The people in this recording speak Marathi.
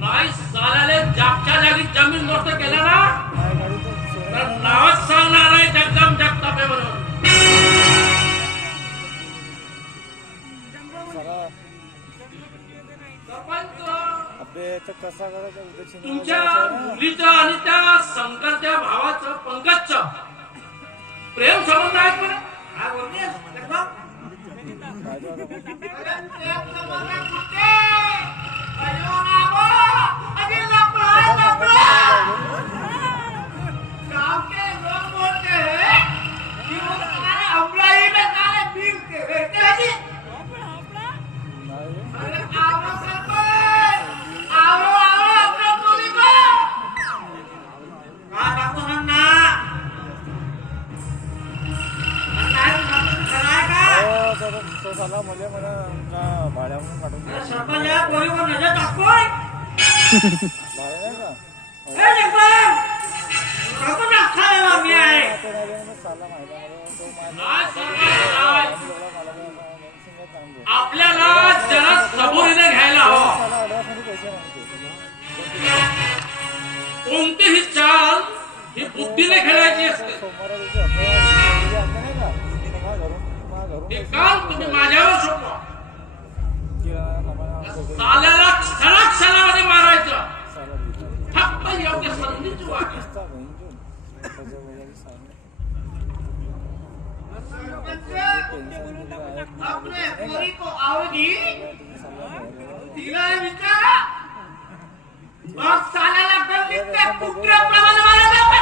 नाही साल्याले जागच्या जागी जमीन नष्ट केलं ना तर नावच सांगणार आहे जगदम जगतापे म्हणून. तुमच्या मुलीचं आणि त्या शंकरच्या भावाचं पंकजचं प्रेम संबंध आहेत बरं. मुझे मला भाड्यावरून काढून आपल्याला जरा सबुरीने घ्यायला हवं. कोणतीही चाल ही बुद्धीने खेळायची असते. हे काम तुम्ही माझ्यावर सोपवा. साल्याला क्षणाक्षणामध्ये मारायचं फक्त योग्य संधीची वाट. अपने पोरी को आओगी तिला विचारा. मग साल्याला गल्लीत कुत्र्याप्रमाणे मारायला